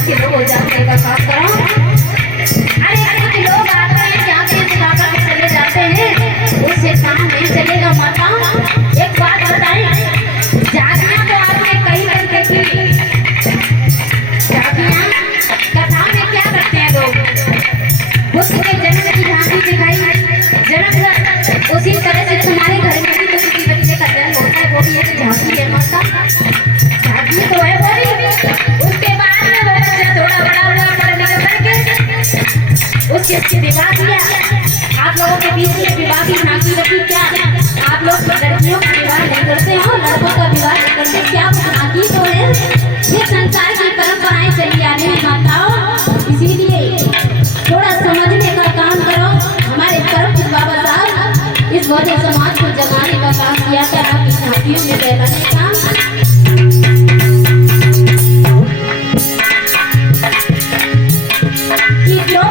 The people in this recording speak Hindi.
के लोग हो जाने का काम करो। अरे कुछ लोग आते हैं जाके सिखा कर चले जाते हैं, उससे काम नहीं चलेगा। माता एक बात बताएं, जागना तो आपने कई तरीके की जागियां कथा में क्या करते हैं लोग, बुद्ध के जन्म की झांकी दिखाई, जन्म उसी तरह से तुम्हारे घर में भी तो किसी बच्चे का जन्म होता है, वो भी एक झांकी है। माता झांकी तो है वो भी, उसके बाद में वो बच्चा थोड़ा बड़ा हुआ, पढ़ने करके उसके विवाह किया। आप लोगों के बीच में विवाह की झांकी रखी क्या? आप लोग लड़कियों का विवाह नहीं करते हो, लड़कों का विवाह नहीं करते, क्या झांकी तो है? ये संसार की परंपराएं चली आ रही है माताओं, इसीलिए थोड़ा समझने का काम करो। हमारे तरफ बाबा साहब इस वजह समाज को जगाने का काम किया था, आपकी झांकियों में बहलाने का। कि जो